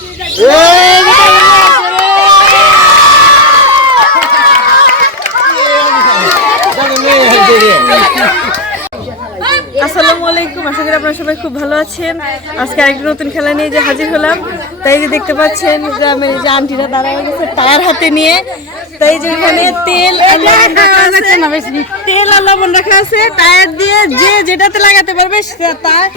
আসসালামু আলাইকুম, আশা করি আপনারা সবাই খুব ভালো আছেন। আজকে আরেকটা নতুন খেলা নিয়ে যে হাজির হলাম। তাই যে দেখতে পাচ্ছেন গ্রামের যে আন্টিরা দাঁড়ায় গেছে টায়ার হাতে নিয়ে। তাই যে এখানে তেল আর লবণ রাখা আছে, টায়ার দিয়ে যে যেটাতে লাগাতে পারবে সেটা তার।